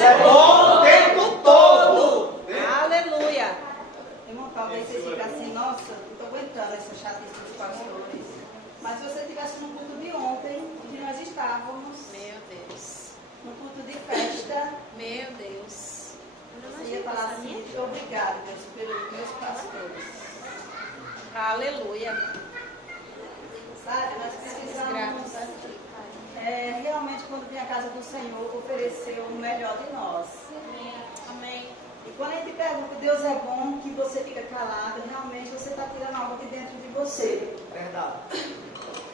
é bom o tempo todo. Aleluia. Irmão, talvez você fique assim, nossa, não estou aguentando essa chatice dos pastores. Mas se você estivesse no culto de ontem, onde nós estávamos, Meu Deus. no culto de festa, Meu Deus. você ia falar assim, obrigado, Deus, pelos meus pastores. Aleluia. Sabe, nós precisamos realmente, quando vem à casa do Senhor, oferecer o melhor de nós. Amém. E quando a gente pergunta, Deus é bom, que você fica calado, realmente você está tirando algo de dentro de você. Verdade.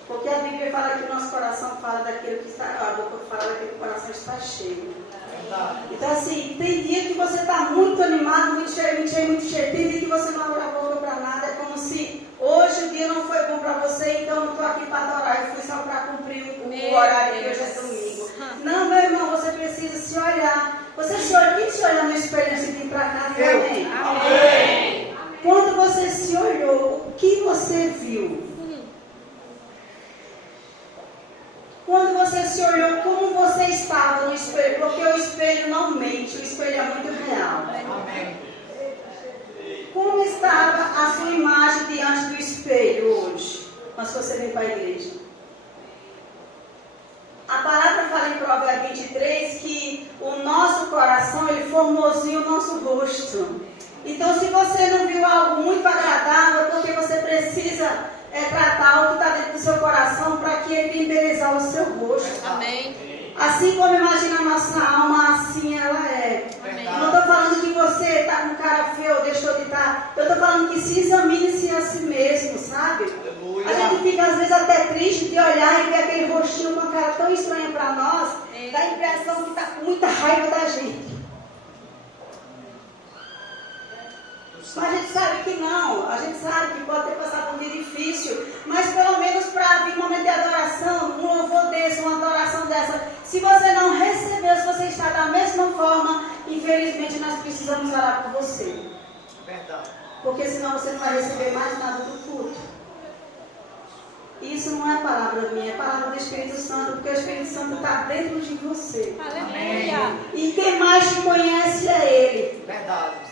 Porque a Bíblia fala que o nosso coração fala daquilo que está, a boca fala daquilo que o coração está cheio. Verdade. Então assim, tem dia que você está muito animado, muito cheio, muito cheio, muito cheio. Tem dia que você não abre a boca para nada. É como se hoje o dia não foi bom para você, então eu não estou aqui para adorar. Eu fui só para cumprir o horário que hoje é domingo. Não, meu irmão, você precisa se olhar. Você se olha, quem se olha no espelho antes de ir para casa? Amém. Amém. Quando você se olhou, o que você viu? Quando você se olhou, como você estava no espelho? Porque o espelho não mente, o espelho é muito real. Amém. Como estava a sua imagem diante do espelho hoje? Mas se você vem para a igreja. A palavra fala em Provérbios 23 que o nosso coração, ele formoseia o nosso rosto. Então, se você não viu algo muito agradável, é porque você precisa tratar o que está dentro do seu coração para que ele embelezar o seu rosto. Amém. Assim como imagina a nossa alma, assim ela é. Amém. Não estou falando que você está com cara feio ou deixou de estar. Eu estou falando que se examine-se a si mesmo, sabe? Aleluia. A gente fica às vezes até triste de olhar e ver aquele rostinho com uma cara tão estranha para nós. Dá a impressão que está com muita raiva da gente. Mas a gente sabe que não, a gente sabe que pode ter passado um dia difícil, mas pelo menos para vir um momento de adoração, um louvor desse, uma adoração dessa, se você não recebeu, se você está da mesma forma, infelizmente nós precisamos orar por você. Verdade. Porque senão você não vai receber mais nada do culto. Isso não é palavra minha, é palavra do Espírito Santo, porque o Espírito Santo está dentro de você. Aleluia. E quem mais te conhece é Ele. Verdade.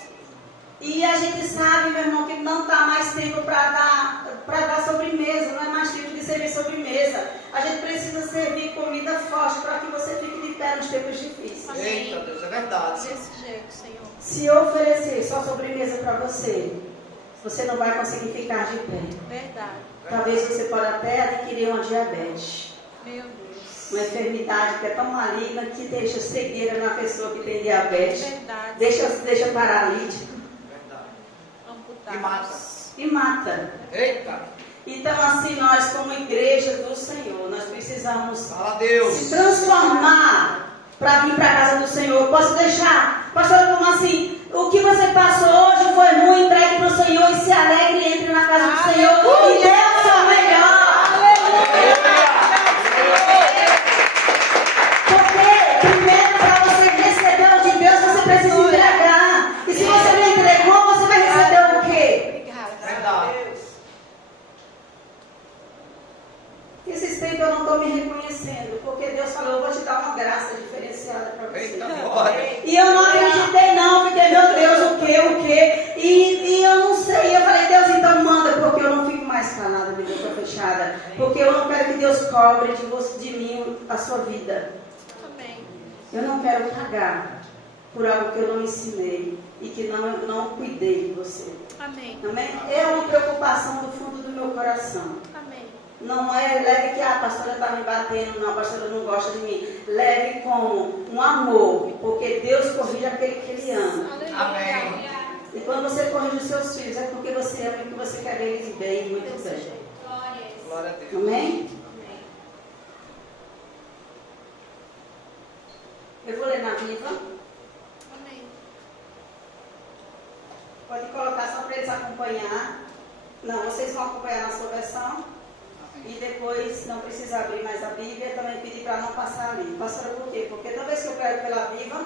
E a gente sabe, meu irmão, que não está mais tempo para dar sobremesa, não é mais tempo de servir sobremesa. A gente precisa servir comida forte para que você fique de pé nos tempos difíceis. Amém. Eita Deus, é verdade. Desse jeito, Senhor. Se eu oferecer só sobremesa para você, você não vai conseguir ficar de pé. Verdade. Talvez você pode até adquirir uma diabetes. Meu Deus. Uma enfermidade que é tão maligna que deixa cegueira na pessoa que tem diabetes. Verdade. Deixa paralítico. E mata. E mata. Eita. Então, assim, nós como igreja do Senhor, nós precisamos Fala a Deus. se transformar para vir para a casa do Senhor. Posso deixar? Pastor, como assim? O que você passou hoje foi ruim, entregue para o Senhor e se alegre e entre na casa do Senhor. E Deus é o melhor. Porque primeiro, para você receber o de Deus, você precisa entregar. E se você não entregou, você vai receber o quê? Verdade. Esses tempos eu não estou me reconhecendo, porque Deus falou, eu vou te dar uma graça diferenciada para você. Eita glória. E eu não acreditei não, fiquei, meu Deus, o quê? E eu não sei, eu falei, Deus, então manda, porque eu não fico mais calada, de boca fechada. Porque eu não quero que Deus cobre de mim a sua vida. Amém. Eu não quero pagar por algo que eu não ensinei e que não cuidei de você. Amém. Amém? É uma preocupação do fundo do meu coração. Amém. Não é leve que a pastora está me batendo, não, a pastora não gosta de mim. Leve com um amor, porque Deus corrige aquele que Ele ama. Aleluia. Amém. E quando você corrige os seus filhos, é porque você ama e que você quer ver eles bem, muito bem. Glória a Deus. Amém? Eu vou ler na Viva. Amém. Pode colocar só para eles acompanhar. Não, vocês vão acompanhar na sua versão. E depois não precisa abrir mais a Bíblia. Também pedi para não passar ali. Pastora, por quê? Porque toda vez que eu prego pela Viva,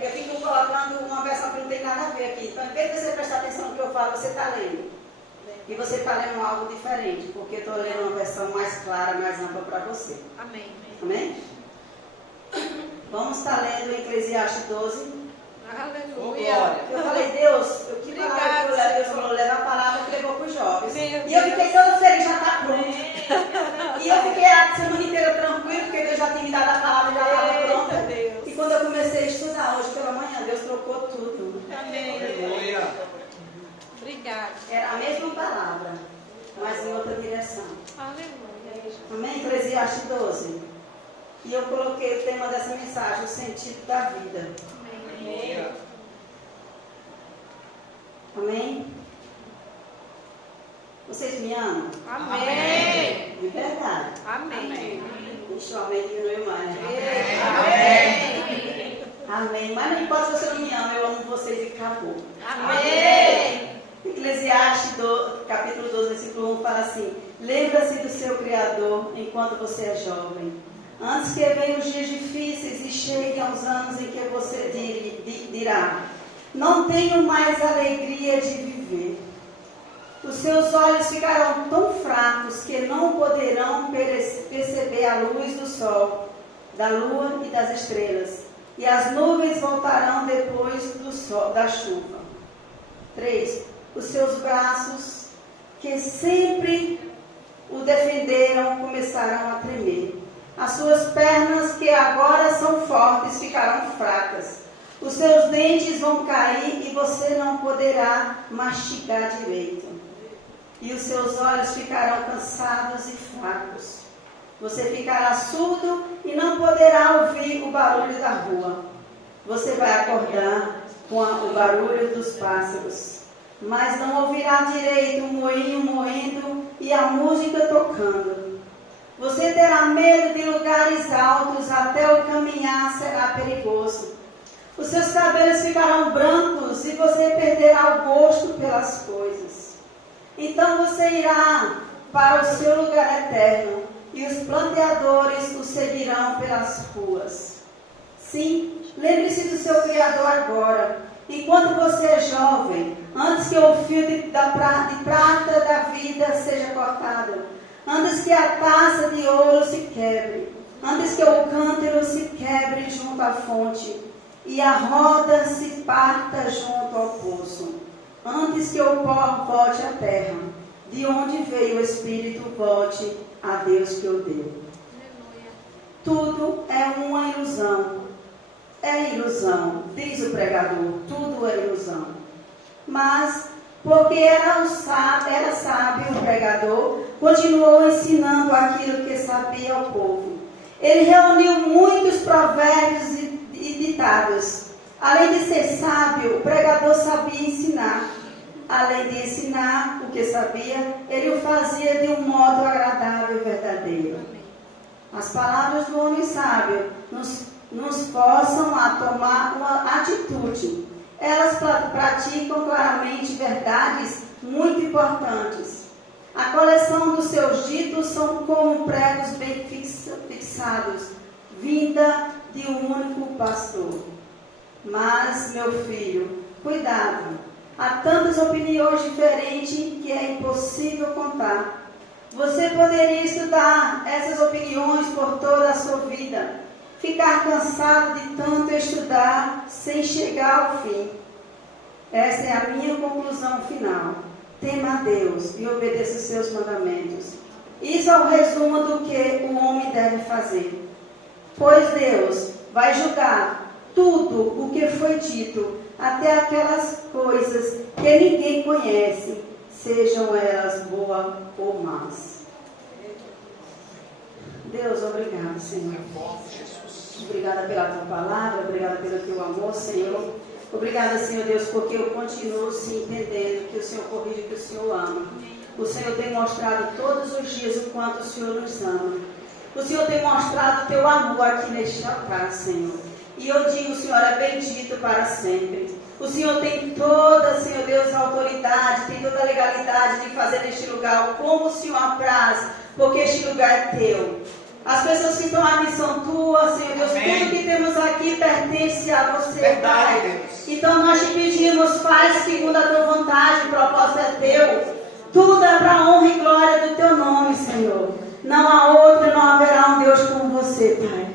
eu fico colocando uma versão que não tem nada a ver aqui. Então, em vez de você prestar atenção no que eu falo, você está lendo. E você está lendo algo diferente, porque eu estou lendo uma versão mais clara, mais ampla para você. Amém. Amém? Vamos estar lendo Eclesiastes 12. Aleluia. Eu falei, Deus, que Obrigada, palavra que eu levo? Deus Senhor. falou, leva a palavra que levou para os jovens. Meu E eu fiquei toda feliz, já está pronto. Amém. E eu fiquei a semana inteira tranquila, porque Deus já tinha me dado a palavra, já estava Eita, pronta. Deus. E quando eu comecei a estudar hoje pela manhã, Deus trocou tudo. Amém. Aleluia. Obrigada. Era a mesma palavra, mas em outra direção. Aleluia. Amém? Eclesiastes 12. E eu coloquei o tema dessa mensagem, o sentido da vida. Amém. Aleluia. Amém? Vocês me amam? Amém. De verdade. Amém. Deixa o amém diminuir mais, né? Amém. Amém. Mas não importa se você não me ama, eu amo vocês e acabou. Amém. Eclesiastes capítulo 12, versículo 1 fala assim: lembra-se do seu Criador enquanto você é jovem, antes que venham os dias difíceis e cheguem aos anos em que você dirá: não tenho mais alegria de viver. Os seus olhos ficarão tão fracos que não poderão perceber a luz do sol, da lua e das estrelas, e as nuvens voltarão depois do sol, da chuva. 3. Os seus braços, que sempre o defenderam, começarão a tremer. As suas pernas, que agora são fortes, ficarão fracas. Os seus dentes vão cair e você não poderá mastigar direito. E os seus olhos ficarão cansados e fracos. Você ficará surdo e não poderá ouvir o barulho da rua. Você vai acordar com o barulho dos pássaros, mas não ouvirá direito o moinho moendo e a música tocando. Você terá medo de lugares altos, até o caminhar será perigoso. Os seus cabelos ficarão brancos e você perderá o gosto pelas coisas. Então você irá para o seu lugar eterno e os planteadores o seguirão pelas ruas. Sim, lembre-se do seu Criador agora, enquanto você é jovem, antes que o fio de prata da vida seja cortado, antes que a taça de ouro se quebre, antes que o cântaro se quebre junto à fonte e a roda se parta junto ao poço, antes que o pó volte à terra, de onde veio o Espírito volte a Deus que o deu. Tudo é uma ilusão. É ilusão, diz o pregador, tudo é ilusão. Mas, porque era sábio o pregador, continuou ensinando aquilo que sabia ao povo. Ele reuniu muitos provérbios e ditados. Além de ser sábio, o pregador sabia ensinar. Além de ensinar o que sabia, ele o fazia de um modo agradável e verdadeiro. As palavras do homem sábio nos forçam a tomar uma atitude. Elas praticam claramente verdades muito importantes. A coleção dos seus ditos são como pregos bem fixados, vinda de um único pastor. Mas, meu filho, cuidado. Há tantas opiniões diferentes que é impossível contar. Você poderia estudar essas opiniões por toda a sua vida, ficar cansado de tanto estudar sem chegar ao fim. Essa é a minha conclusão final. Tema a Deus e obedeça os seus mandamentos. Isso é o resumo do que o homem deve fazer. Pois Deus vai julgar tudo o que foi dito, até aquelas coisas que ninguém conhece, sejam elas boas ou más. Deus, obrigado, Senhor. Obrigada pela tua palavra, obrigada pelo teu amor, Senhor. Obrigada, Senhor Deus, porque eu continuo se entendendo que o Senhor corrige, que o Senhor ama. O Senhor tem mostrado todos os dias o quanto o Senhor nos ama. O Senhor tem mostrado o teu amor aqui neste altar, Senhor. E eu digo, o Senhor é bendito para sempre. O Senhor tem toda, Senhor Deus, a autoridade, tem toda a legalidade de fazer neste lugar como o Senhor apraz, porque este lugar é teu. As pessoas que estão aqui são tuas, Senhor Deus. Amém. Tudo que temos aqui pertence a você, verdade, Pai. Deus. Então nós te pedimos, faz segundo a tua vontade, o propósito é teu. Tudo é para a honra e glória do teu nome, Senhor. Não há outro, não haverá um Deus como você, Pai.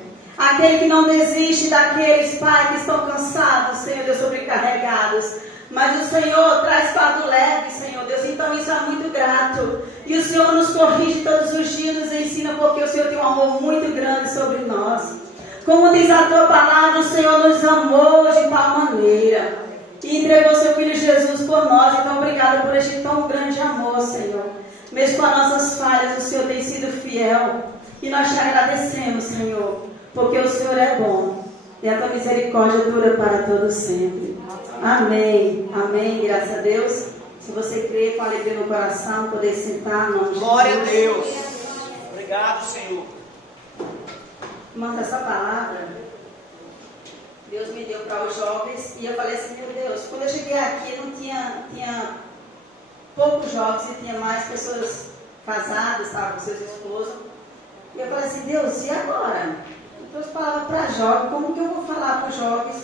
aquele que não desiste daqueles, Pai, que estão cansados, Senhor Deus, sobrecarregados. Mas o Senhor traz fardo leve, Senhor Deus, então isso é muito grato. E o Senhor nos corrige todos os dias, nos ensina, porque o Senhor tem um amor muito grande sobre nós. Como diz a tua palavra, o Senhor nos amou de tal maneira e entregou seu Filho Jesus por nós. Então, obrigada por este tão grande amor, Senhor. Mesmo com as nossas falhas, o Senhor tem sido fiel. E nós te agradecemos, Senhor, porque o Senhor é bom e a tua misericórdia dura para todo sempre. Amém. Amém. Graças a Deus. Se você crê, com alegria no coração, poder sentar. Glória a Deus. Obrigado, Senhor. Manda essa palavra. Deus me deu para os jovens. E eu falei assim, meu Deus, quando eu cheguei aqui não tinha poucos jovens e tinha mais pessoas casadas, estavam com seus esposos. E eu falei assim, Deus, e agora? Eu trouxe palavra para jovens, como que eu vou falar para os jovens,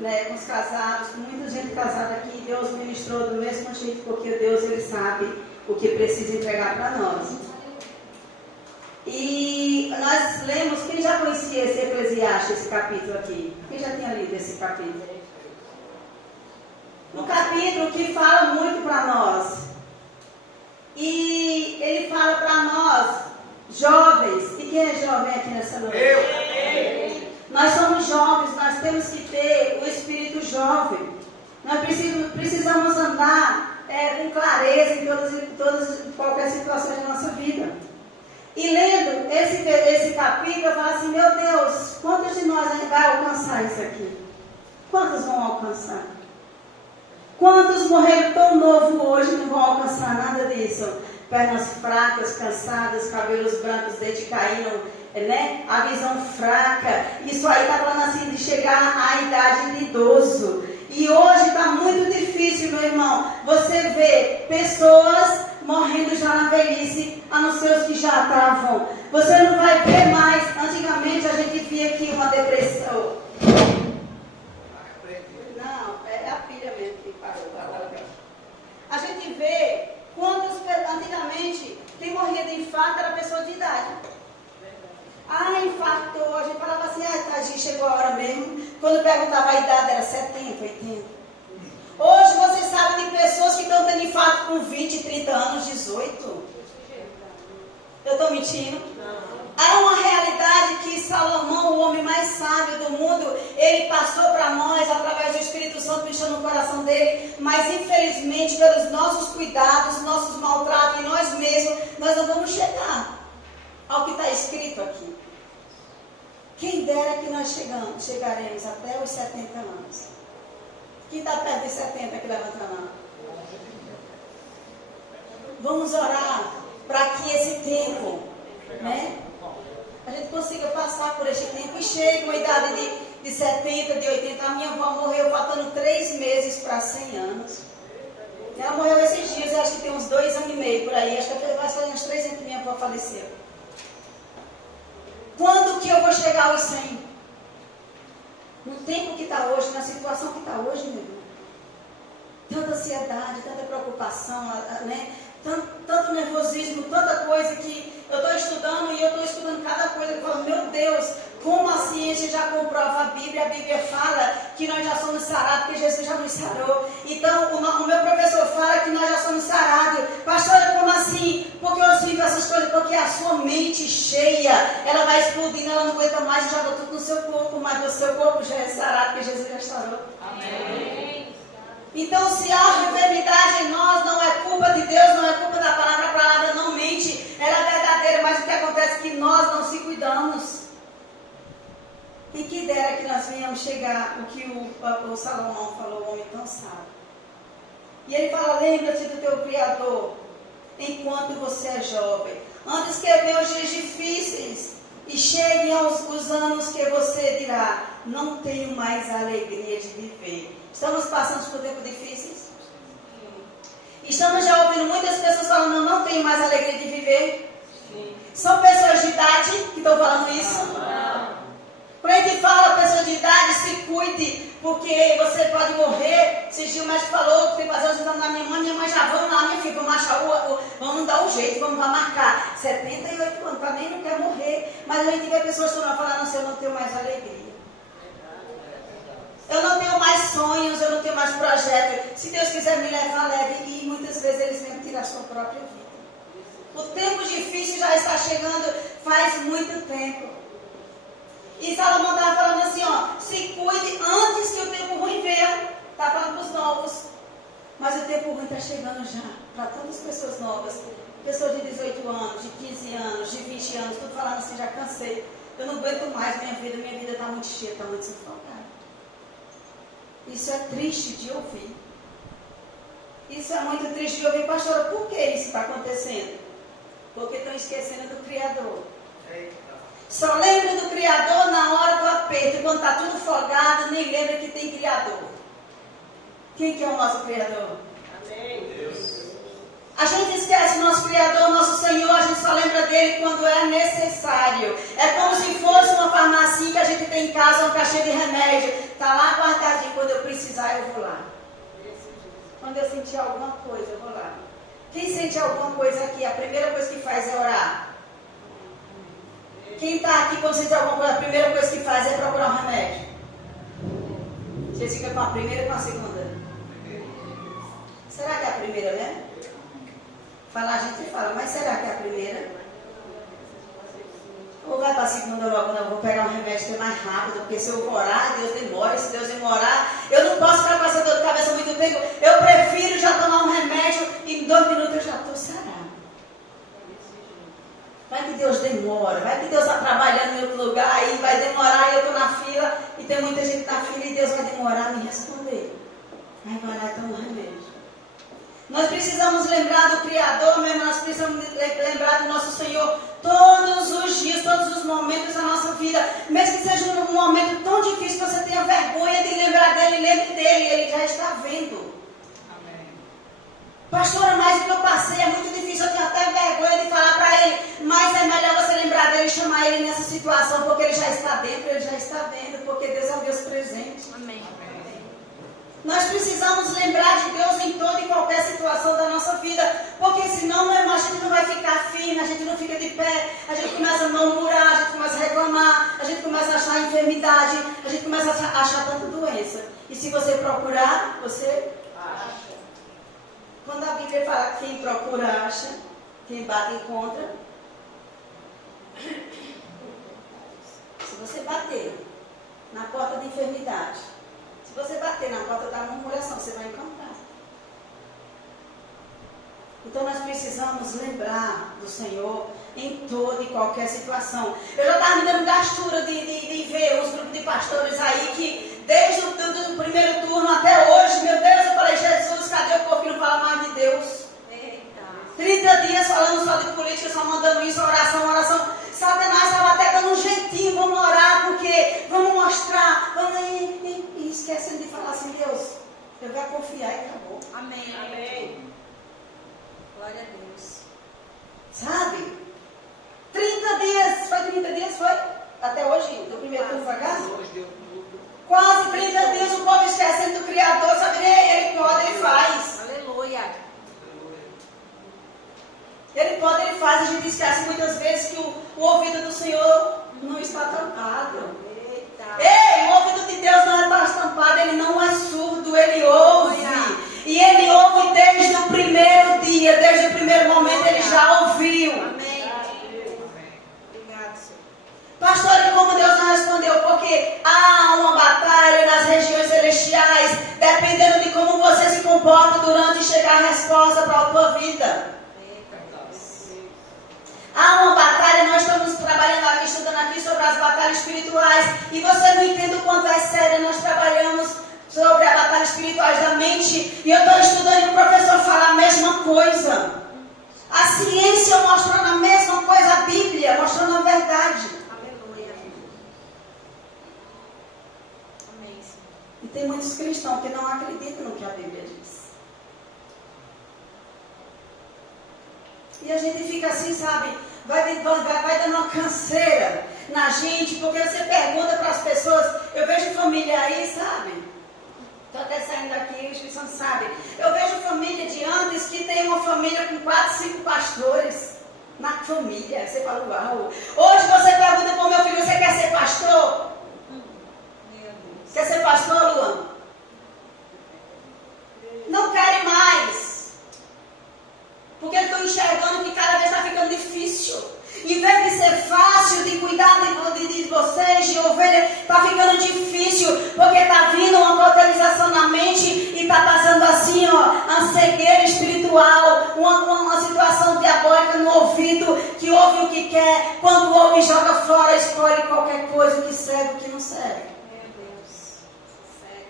né, com os casados, com muita gente casada aqui? Deus ministrou do mesmo jeito, porque Deus, Ele sabe o que precisa entregar para nós. E nós lemos, quem já conhecia esse Eclesiastes, esse capítulo aqui? Quem já tinha lido esse capítulo? Um capítulo que fala muito para nós. E ele fala para nós, jovens. E quem é jovem aqui nessa noite? Eu. Nós somos jovens, nós temos que ter o espírito jovem. Nós precisamos andar com clareza em qualquer situação da nossa vida. E lendo esse capítulo, eu falo assim, meu Deus, quantos de nós vai alcançar isso aqui? Quantos vão alcançar? Quantos morreram tão novo hoje e não vão alcançar nada disso? Pernas fracas, cansadas, cabelos brancos, dentes caindo, né? A visão fraca. Isso aí está falando assim de chegar à idade de idoso. E hoje está muito difícil, meu irmão, você vê pessoas morrendo já na velhice, a não ser os que já estavam. Você não vai ver mais. Antigamente a gente via aqui uma depressão. Não, é a pilha mesmo que parou. A gente vê quantos, antigamente, quem morria de infarto era pessoa de idade. Ah, infartou. A gente falava assim, tadinho, chegou a hora mesmo. Quando perguntava a idade, era 70, 80. Hoje você sabe de pessoas que estão tendo infarto com 20, 30 anos, 18. Eu estou mentindo? Há uma realidade que Salomão, o homem mais sábio do mundo, ele passou para nós através do Espírito Santo deixando no coração dele, mas infelizmente pelos nossos cuidados, nossos maltratos em nós mesmos, nós não vamos chegar ao que está escrito aqui. Quem dera que nós chegaremos até os 70 anos. Quem está perto de 70 que levanta a mão? Vamos orar para que esse tempo, né, a gente consiga passar por este tempo e chegue com a idade de 70, de 80. A minha avó morreu faltando 3 meses para 100 anos. Ela morreu esses dias, eu acho que tem uns 2 anos e meio por aí. Acho que vai fazer uns 3 anos que minha avó faleceu. Quando que eu vou chegar aos 100? No tempo que está hoje, na situação que está hoje, meu irmão. Tanta ansiedade, tanta preocupação, né? Tanto nervosismo, tanta coisa que eu estou estudando e eu estou estudando cada coisa que eu falo, meu Deus, como a ciência já comprova a Bíblia fala que nós já somos sarados, porque Jesus já nos sarou. Então, o meu professor fala que nós já somos sarados. Pastora, como assim? Porque eu sinto essas coisas, porque a sua mente cheia, ela vai explodindo, ela não aguenta mais e joga tudo no seu corpo, mas o seu corpo já é sarado, porque Jesus já sarou. Amém. Então, se há enfermidade em nós, não é culpa de Deus, não é culpa da palavra, a palavra não mente, ela é verdadeira, mas o que acontece é que nós não se cuidamos. E que dera que nós venhamos chegar o que o Salomão falou, o homem tão sábio. E ele fala, lembra-te do teu Criador, enquanto você é jovem, antes que venham os dias difíceis, e cheguem os anos que você dirá, não tenho mais a alegria de viver. Estamos passando por tempos difíceis. Estamos já ouvindo muitas pessoas falando, não tenho mais alegria de viver. São pessoas de idade que estão falando isso? Quando a gente fala pessoa de idade, se cuide, porque você pode morrer. Esses dias o médico falou que tem que fazer os exames da minha mãe já, vamos lá, minha filha, vamos achar vamos dar um jeito, vamos marcar. 78 anos, também não quer morrer, mas a gente vê pessoas que não falam, não, eu não tenho mais alegria. Eu não tenho mais sonhos, eu não tenho mais projetos. Se Deus quiser me levar, leve. E muitas vezes eles vêm tirar a sua própria vida. O tempo difícil já está chegando faz muito tempo. E Salomão estava falando assim, ó, se cuide antes que o tempo ruim venha. Está falando para os novos. Mas o tempo ruim está chegando já, para tantas pessoas novas. Pessoas de 18 anos, de 15 anos, de 20 anos, tudo falando assim, já cansei. Eu não aguento mais minha vida está muito cheia, está muito sufocada. Isso é triste de ouvir. Isso é muito triste de ouvir, pastora, por que isso está acontecendo? Porque estão esquecendo do Criador. Só lembra do Criador na hora do aperto, quando está tudo folgado, nem lembra que tem Criador. Quem que é o nosso Criador? Amém. Deus. A gente esquece o nosso Criador, nosso Senhor, a gente só lembra dele quando é necessário. É como se fosse uma farmácia que a gente tem em casa, um cachê de remédio. Está lá guardadinho, quando eu precisar eu vou lá. Quando eu sentir alguma coisa, eu vou lá. Quem sente alguma coisa aqui, a primeira coisa que faz é orar. Quem está aqui quando sente alguma coisa, a primeira coisa que faz é procurar um remédio. Você fica com a primeira e com a segunda. Será que é a primeira, né? Falar a gente fala, mas será que é a primeira? Ou vai para a segunda logo, não, vou pegar um remédio que é mais rápido, porque se eu orar, Deus demora, e se Deus demorar, eu não posso ficar com essa dor de cabeça muito tempo, eu prefiro já tomar um remédio e em 2 minutos eu já estou sarado. Vai que Deus demora, vai que Deus está trabalhando em outro lugar, aí vai demorar e eu estou na fila, e tem muita gente na fila e Deus vai demorar a me responder. Aí vai lá e toma um remédio. Nós precisamos lembrar do Criador mesmo, nós precisamos lembrar do nosso Senhor todos os dias, todos os momentos da nossa vida. Mesmo que seja um momento tão difícil que você tenha vergonha de lembrar dele, lembre dele, ele já está vendo. Amém. Pastora, mas o que eu passei é muito difícil, eu tenho até vergonha de falar para ele, mas é melhor você lembrar dele e chamar ele nessa situação, porque ele já está dentro, ele já está vendo, porque Deus é um Deus presente. Amém. Nós precisamos lembrar de Deus em toda e qualquer situação da nossa vida, porque senão, meu irmão, a gente não vai ficar firme, a gente não fica de pé, a gente começa a murmurar, a gente começa a reclamar, a gente começa a achar enfermidade, a gente começa a achar tanta doença. E se você procurar, você acha. Quando a Bíblia fala que quem procura acha, quem bate encontra. Se você bater na porta da enfermidade, se você bater na porta da murmuração, você vai encontrar. Então nós precisamos lembrar do Senhor em toda e qualquer situação. Eu já estava me dando gastura de ver os grupos de pastores aí que desde o primeiro turno até hoje, meu Deus, eu falei, Jesus, cadê o povo que não fala mais de Deus? 30 dias falando só de política, só mandando isso, oração, oração. Satanás estava até dando um jeitinho, vamos orar, porque vamos mostrar, vamos e esquecendo de falar assim, Deus, eu vou confiar e acabou. Amém. Amém. Glória a Deus. Sabe? 30 dias, foi 30 dias, foi? Até hoje, do primeiro turno para cá? Quase 30 dias o povo esquecendo do Criador, sabe? Ele pode, ele faz. Aleluia. Ele pode, ele faz. A gente esquece muitas vezes que o ouvido do Senhor não está tampado. Ei, o ouvido de Deus não está tampado, ele não é surdo, ele ouve. E ele ouve desde o primeiro dia, desde o primeiro momento, ele já ouviu. Amém. Obrigado, Senhor. Pastor, e como Deus não respondeu? Porque há uma batalha nas regiões celestiais, dependendo de como você se comporta durante chegar a resposta para a tua vida. Há uma batalha, nós estamos trabalhando aqui, estudando aqui sobre as batalhas espirituais, e você não entende o quanto é sério. Nós trabalhamos sobre a batalha espiritual da mente, e eu estou estudando e o professor fala a mesma coisa. A ciência mostrando a mesma coisa, a Bíblia mostrando a verdade. Aleluia. Amém, Senhor. E tem muitos cristãos que não acreditam no que a Bíblia diz. E a gente fica assim, sabe, vai dando uma canseira na gente, porque você pergunta para as pessoas, eu vejo família aí, sabe, Estou até saindo daqui, o Espírito Santo sabe. Eu vejo família de antes que tem uma família com 4, 5 pastores na família. Você fala, uau. Hoje você pergunta para o meu filho, você quer ser pastor? Meu Deus. Quer ser pastor, Luan? Não querem mais. Porque eu estou enxergando que cada vez está ficando difícil. Em vez de ser fácil de cuidar de vocês, de ovelha, está ficando difícil, porque está vindo uma totalização na mente e está passando assim, ó, uma cegueira espiritual, uma situação diabólica no ouvido, que ouve o que quer, quando ouve joga fora, escolhe qualquer coisa, o que serve, o que não serve. Meu Deus. Sério.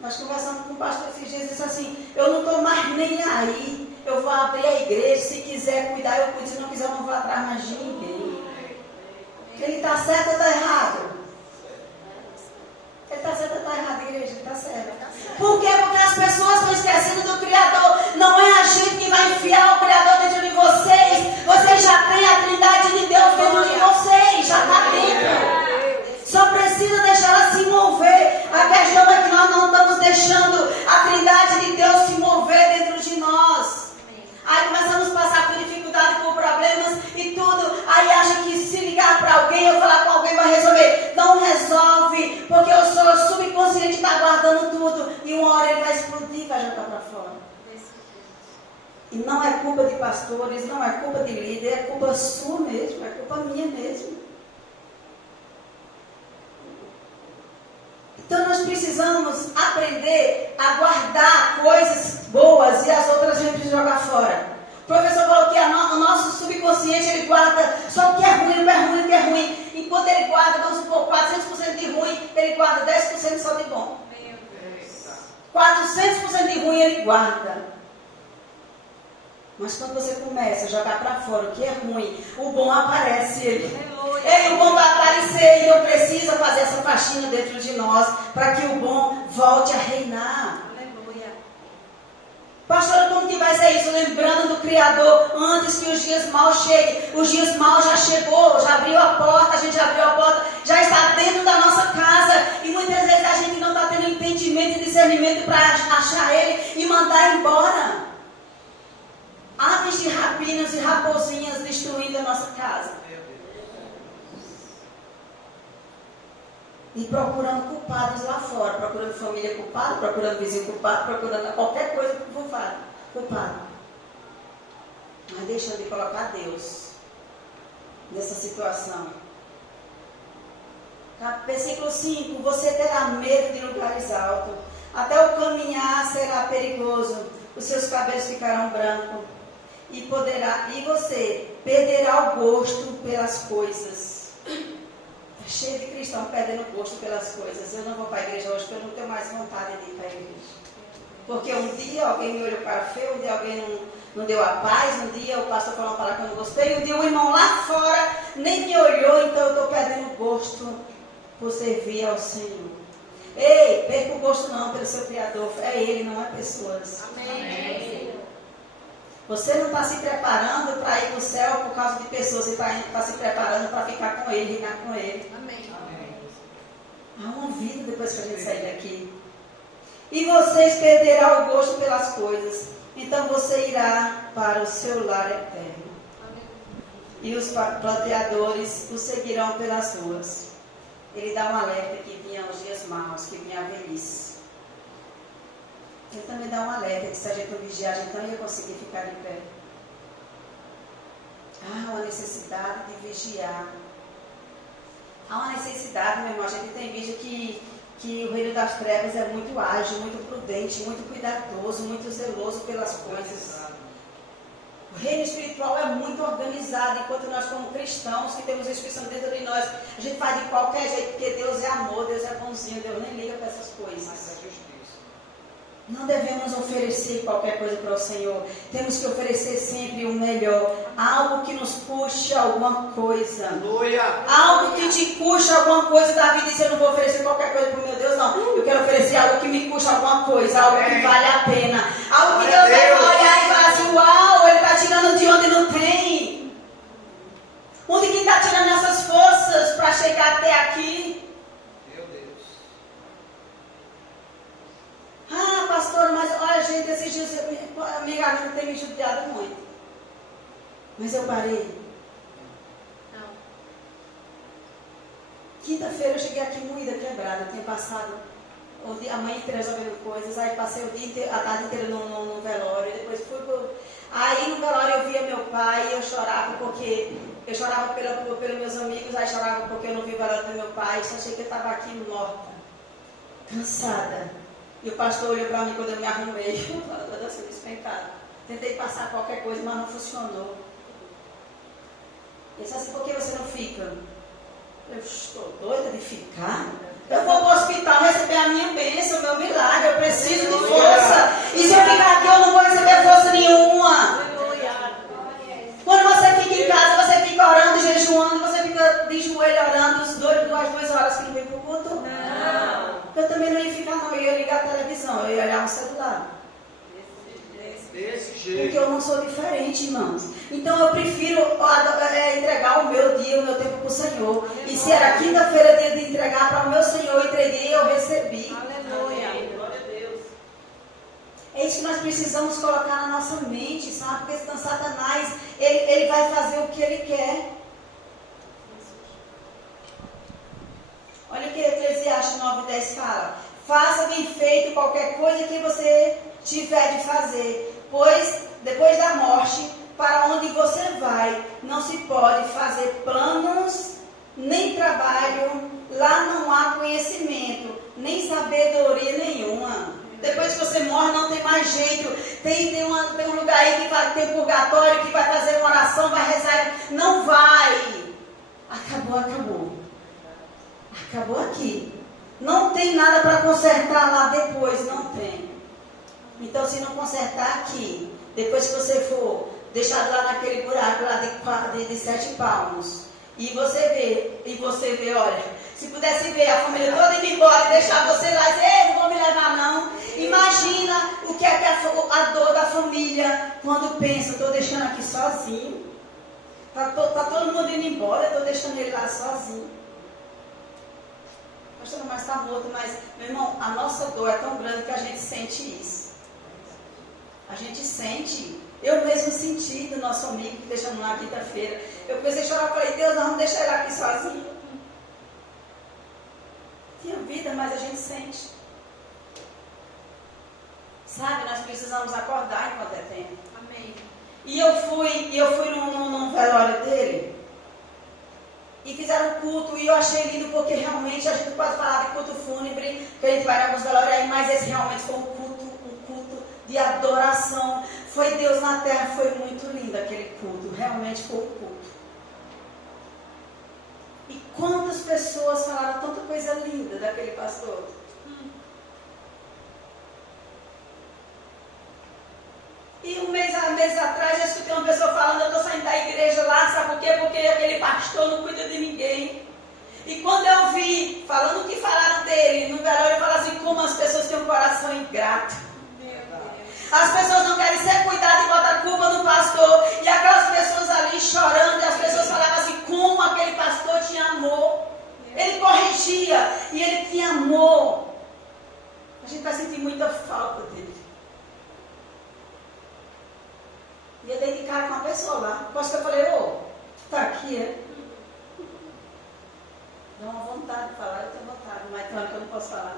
Nós conversamos com o pastor esses dias e disse assim, eu não estou mais nem aí. Eu vou abrir a igreja, se quiser cuidar, eu cuido, se não quiser, eu não vou atrás mais de ninguém. Ele está certo ou está errado? Ele está certo ou está errado, igreja? Ele está certo. Por quê? Porque as pessoas estão esquecendo do Criador. Não é a gente que vai enfiar o Criador dentro de vocês. Vocês já têm a Trindade de Deus dentro de vocês, já está dentro. Só precisa deixar ela se mover. A questão é que nós não estamos deixando a Trindade de Deus se mover dentro de nós. Aí começamos a passar por dificuldade, por problemas e tudo. Aí acha que se ligar para alguém ou falar com alguém vai resolver. Não resolve, porque o seu subconsciente está guardando tudo. E uma hora ele vai explodir e vai jogar para fora. E não é culpa de pastores, não é culpa de líder, é culpa sua mesmo, é culpa minha mesmo. Então nós precisamos aprender a guardar coisas boas e as outras a gente precisa jogar fora. O professor falou que o nosso subconsciente ele guarda só o que é ruim, o que é ruim, o que é ruim. Enquanto ele guarda, vamos supor, 400% de ruim, ele guarda 10% só de bom. 400% de ruim ele guarda. Mas quando você começa a jogar para fora o que é ruim, o bom aparece ele. O bom vai aparecer e não precisa fazer essa faxina dentro de nós para que o bom volte a reinar. Aleluia. Pastora, como que vai ser isso? Lembrando do Criador antes que os dias maus cheguem. Os dias maus já chegou, já abriu a porta, a gente já abriu a porta, já está dentro da nossa casa. E muitas vezes a gente não está tendo entendimento e discernimento para achar ele e mandar embora. Aves de rapinas e raposinhas destruindo a nossa casa. E procurando culpados lá fora, procurando família culpada, procurando vizinho culpado, procurando qualquer coisa culpado. Mas deixando de colocar Deus nessa situação. Versículo 5, você terá medo de lugares altos, até o caminhar será perigoso, os seus cabelos ficarão brancos, e você perderá o gosto pelas coisas. Cheio de cristão perdendo gosto pelas coisas. Eu não vou para a igreja hoje porque eu não tenho mais vontade de ir para a igreja. Porque um dia alguém me olhou para feio, um dia alguém não deu a paz, um dia o pastor falou uma palavra que eu não gostei, um dia o irmão lá fora nem me olhou, então eu estou perdendo gosto por servir ao Senhor. Ei, perca o gosto não pelo seu Criador, é Ele, não é pessoas. Amém. Você não está se preparando para ir para o céu por causa de pessoas, você está se preparando para ficar com Ele, reinar com Ele. Amém. Há uma vida depois que a gente sair daqui. E vocês perderão o gosto pelas coisas. Então você irá para o seu lar eterno. E os plateadores o seguirão pelas ruas. Ele dá um alerta que vinha os dias maus, que vinha a velhice. Ele também dá um alerta que se a gente não vigiar, a gente não ia conseguir ficar de pé. Há uma necessidade de vigiar. Há uma necessidade, meu irmão, a gente tem visto que o reino das trevas é muito ágil, muito prudente, muito cuidadoso, muito zeloso pelas coisas. O reino espiritual é muito organizado, enquanto nós como cristãos, que temos a Espírito Santo dentro de nós, a gente faz de qualquer jeito, porque Deus é amor, Deus é bonzinho, Deus nem liga para essas coisas. Não devemos oferecer qualquer coisa para o Senhor. Temos que oferecer sempre o melhor. Algo que nos puxe alguma coisa. Aleluia. Algo que te custe alguma coisa. Davi disse, eu não vou oferecer qualquer coisa para o meu Deus, não. Eu quero oferecer algo que me custe alguma coisa. Algo que vale a pena. Algo que Deus vai olhar e falar assim, uau, Ele está tirando de onde não tem. Onde que está tirando essas forças para chegar até aqui? Mas eu parei. Não. Quinta-feira eu cheguei aqui moída, quebrada. Eu tinha passado a manhã inteira resolvendo coisas. Aí passei o dia inteiro, a tarde inteira no velório. Depois fui pro... Aí no velório eu via meu pai e eu chorava porque... Eu chorava pelos meus amigos, aí chorava porque eu não vi o velório do meu pai. Só achei que eu estava aqui morta, cansada. E o pastor olhou para mim quando eu me arrumei. Eu falei, toda assim, despencada. Tentei passar qualquer coisa, mas não funcionou. Ele disse assim, por que você não fica? Eu estou doida de ficar. Eu vou para o hospital receber a minha bênção, o meu milagre. Eu preciso de força. E se eu ficar aqui, eu não vou receber força nenhuma. Quando você fica em casa, você fica orando, jejuando, você fica de joelho orando as 2 horas que não vem para o culto? Não. Eu também não ia ficar, não. Eu ia ligar a televisão, eu ia olhar no celular. Desse jeito. Porque eu não sou diferente, irmãos. Então eu prefiro entregar o meu dia, o meu tempo para o Senhor. E se era quinta-feira dia de entregar para o meu Senhor, eu entreguei, eu recebi. Aleluia. Glória a Deus. É isso que nós precisamos colocar na nossa mente, sabe? Porque senão Satanás, ele vai fazer o que ele quer. Olha o que Eclesiastes 9:10 fala. Faça bem feito qualquer coisa que você tiver de fazer, pois depois da morte, para onde você vai, não se pode fazer planos, nem trabalho, lá não há conhecimento, nem sabedoria nenhuma. Depois que você morre, não tem mais jeito. Tem um lugar aí que vai ter purgatório, que vai fazer uma oração, vai rezar. Não vai. Acabou. Acabou aqui. Não tem nada para consertar lá depois, não tem. Então, se não consertar aqui, depois que você for deixado lá naquele buraco lá de 7 palmos, e você vê, olha, se pudesse ver a família toda indo embora e deixar você lá e dizer, ei, não vou me levar não. Imagina o que é a dor da família quando pensa, estou deixando aqui sozinho. Tá todo mundo indo embora, estou deixando ele lá sozinho. Pastor, mas está morto, mas, meu irmão, a nossa dor é tão grande que a gente sente isso. A gente sente. Eu mesmo senti do nosso amigo que deixamos lá na quinta-feira. Eu comecei a chorar, falei, Deus, nós vamos deixar ele aqui sozinho. Tinha vida, mas a gente sente. Sabe, nós precisamos acordar enquanto é tempo. Amém. E eu fui num velório dele. E fizeram culto, e eu achei lindo porque realmente a gente pode falar de culto fúnebre, que a gente vai em alguns velórios aí, mas esse realmente foi um culto de adoração. Foi Deus na terra, foi muito lindo aquele culto, realmente foi um culto. E quantas pessoas falaram tanta coisa linda daquele pastor. E meses atrás eu escutei uma pessoa falando, eu estou saindo da igreja lá, sabe por quê? Porque aquele pastor não cuida de ninguém. E quando eu vi, falando o que falaram dele, no velório, eu falo assim, como as pessoas têm um coração ingrato. As pessoas não querem ser cuidadas e botam a culpa no pastor. E aquelas pessoas ali chorando, e as pessoas falavam assim, como aquele pastor tinha amor. Ele corrigia e ele tinha amor. A gente vai sentir muita falta dele. E eu dei de cara com uma pessoa lá. Quase que eu falei, tu tá aqui, é? Dá uma vontade de falar, eu tenho vontade, mas tem hora que eu não posso falar.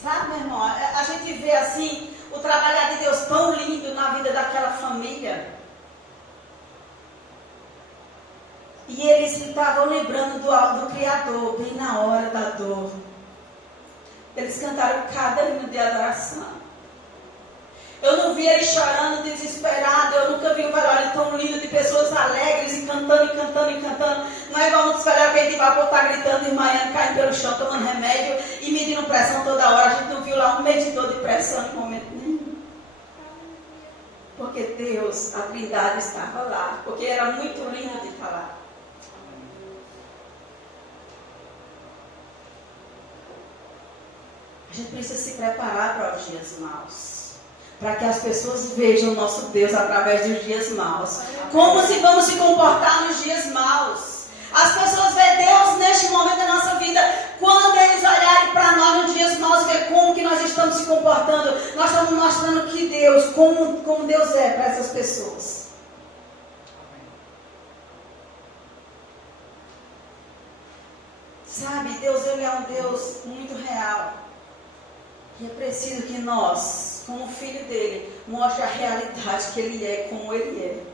Sabe, meu irmão, a gente vê assim, o trabalhar de Deus tão lindo na vida daquela família. E eles estavam lembrando do Criador, bem na hora da dor. Eles cantaram cada hino de adoração. Eu não vi eles chorando, desesperado. Eu nunca vi um velório tão lindo de pessoas alegres e cantando. Não é igual muitos velórios que a gente vai por estar gritando, desmaiando, caindo pelo chão, tomando remédio e medindo pressão toda hora. A gente não viu lá um medidor de pressão em momento nenhum. Porque Deus, a Trindade estava lá. Porque era muito lindo de falar. A gente precisa se preparar para os dias maus. Para que as pessoas vejam o nosso Deus através dos dias maus. Como se vamos se comportar nos dias maus. As pessoas veem Deus neste momento da nossa vida. Quando eles olharem para nós nos dias maus e ver como que nós estamos se comportando, nós estamos mostrando que Deus, como Deus é para essas pessoas. Sabe, Deus, Ele é um Deus muito real. E é preciso que nós, como filho dele, mostre a realidade que Ele é, como Ele é.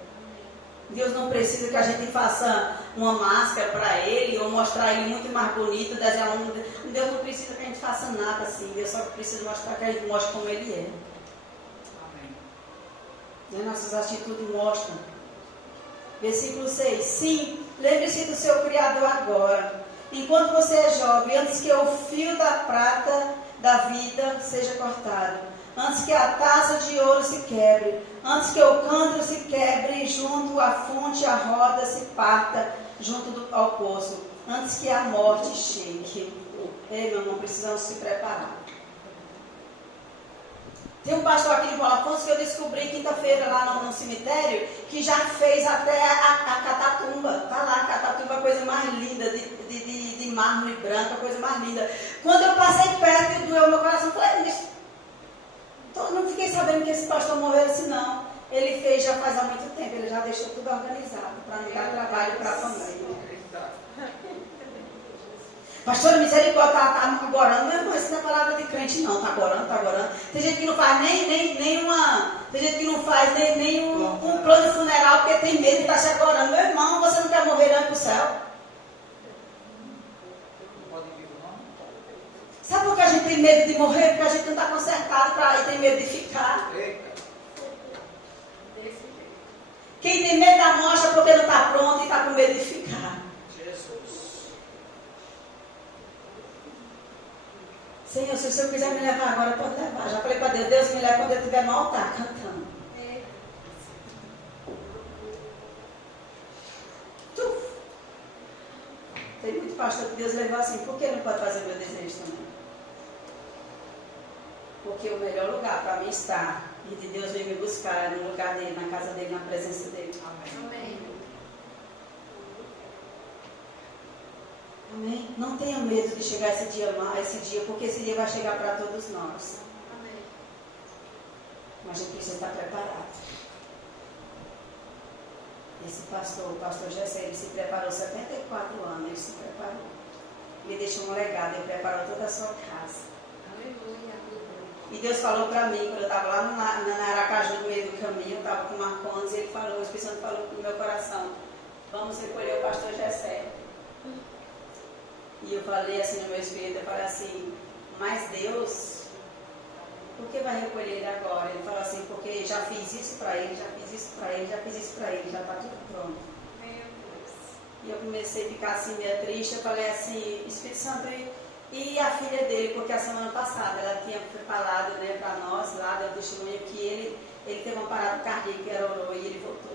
Deus não precisa que a gente faça uma máscara para Ele, ou mostrar Ele muito mais bonito, desenhar Deus não precisa que a gente faça nada assim. Deus só precisa mostrar que a gente mostre como Ele é. Amém. Nossas atitudes mostram. Versículo 6. Sim, lembre-se do seu Criador agora. Enquanto você é jovem, antes que o fio da prata da vida seja cortado, antes que a taça de ouro se quebre, antes que o cântaro se quebre junto à fonte, a roda se parta junto ao poço, antes que a morte chegue. Ei, meu irmão, precisamos se preparar. Tem um pastor aqui de Paulo Afonso que eu descobri quinta-feira lá no cemitério, que já fez até a catatumba. Está lá a catatumba, a coisa mais linda, de mármore branco, a coisa mais linda. Quando eu passei perto e doeu meu coração, eu falei, não fiquei sabendo que esse pastor morreu assim, não. Ele fez já faz há muito tempo, ele já deixou tudo organizado para me dar trabalho para a família. Pastora, misericórdia, tá agorando, meu irmão, isso não é palavra de crente não, tá agorando. Tem gente que não faz tem gente que não faz nem um plano funeral porque tem medo de estar se agorando. Meu irmão, você não quer morrer antes do céu? Sabe por que a gente tem medo de morrer? Porque a gente não está consertado e tem medo de ficar. Quem tem medo da morte é porque não está pronto e está com medo de ficar. Senhor, se o Senhor quiser me levar agora, pode levar. Já falei para Deus, Deus me leva quando eu estiver no altar cantando. Tem muito pastor que Deus levou assim, por que não pode fazer o meu desejo também? Porque o melhor lugar para mim estar e de Deus vir me buscar é no lugar dele, na casa dele, na presença dele. Amém. Amém? Não tenha medo de chegar esse dia, porque esse dia vai chegar para todos nós. Amém. Mas a gente precisa estar preparado. Esse pastor, o pastor Jessé, ele se preparou 74 anos, ele se preparou. Ele deixou um legado, ele preparou toda a sua casa. Aleluia. E Deus falou para mim, quando eu estava lá na Aracaju, no meio do caminho, eu estava com o Marcones, e ele falou, o Espírito Santo falou no meu coração, vamos recolher o pastor Jessé. E eu falei assim no meu espírito, eu falei assim, mas Deus, por que vai recolher ele agora? Ele falou assim, porque já fiz isso para ele, já fiz isso para ele, já fiz isso para ele, já está tudo pronto. Meu Deus. E eu comecei a ficar assim meio triste, eu falei assim, Espírito Santo, e a filha dele, porque a semana passada ela tinha falado, né, para nós lá, deu testemunho que ele teve uma parada cardíaca, ela orou e ele voltou.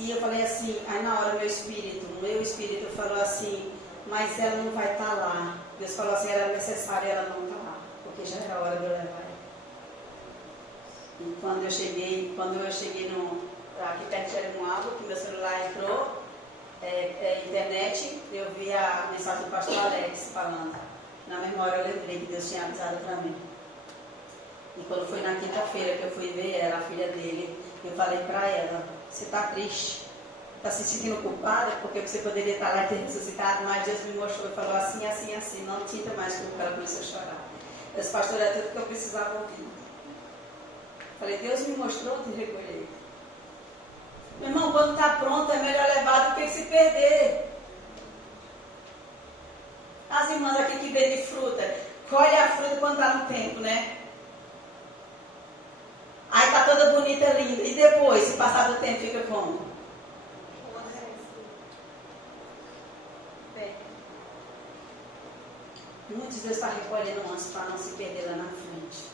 E eu falei assim, aí na hora meu espírito falou assim, mas ela não vai estar lá. Deus falou assim, era necessário ela não estar lá, porque já era hora de eu levar ela. E quando eu cheguei aqui perto de Jeremoabo, que meu celular entrou, internet, eu vi a mensagem do pastor Alex falando. Na mesma hora eu lembrei que Deus tinha avisado para mim. E quando foi na quinta-feira que eu fui ver ela, a filha dele, eu falei para ela, você está triste? Está se sentindo culpada? Porque você poderia estar lá e ter ressuscitado, mas Deus me mostrou e falou assim, assim, assim, não sinta mais culpa. Ela começou a chorar. Esse pastor é tudo que eu precisava ouvir. Falei, Deus me mostrou de recolher. Meu irmão, quando está pronto é melhor levar do que se perder. As irmãs aqui que vendem fruta, colhe a fruta quando está no tempo, né? Aí está toda bonita, linda. E depois, se passar do tempo, fica como? Muitos Deus está recolhendo antes para não se perder lá na frente.